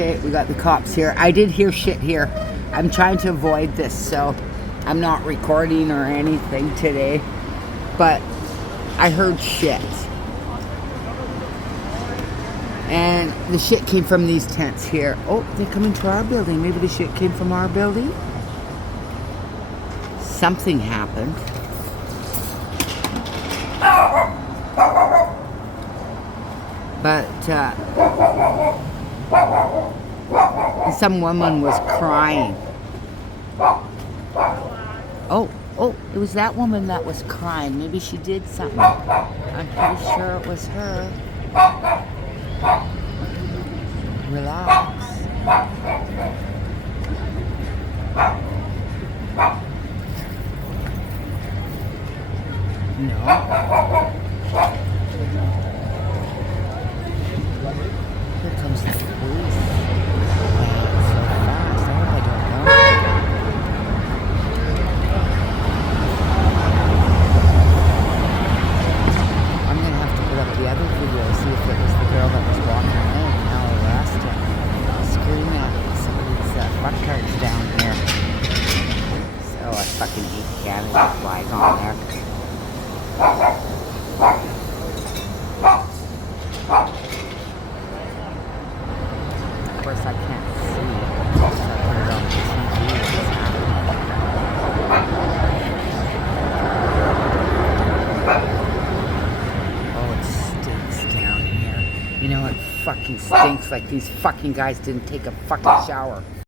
Okay, we got the cops here. I did hear shit here. I'm trying to avoid this, so I'm not recording or anything today. But I heard shit. And the shit came from these tents here. Oh, they're coming to our building. Maybe the shit came from our building? Something happened. But, some woman was crying. Oh, it was that woman that was crying. Maybe she did something. I'm pretty sure it was her. Relax. No. Here comes the police. Man, so fast. I hope I don't know. I'm gonna have to put up the other video, see if it was the girl that was walking away and now arrested. Screaming at some of these fucktards down here. So I fucking hate Canada flag on there. Of course I can't see, so I put it on the TV. Oh, it stinks down here. You know, it fucking stinks like these fucking guys didn't take a fucking shower.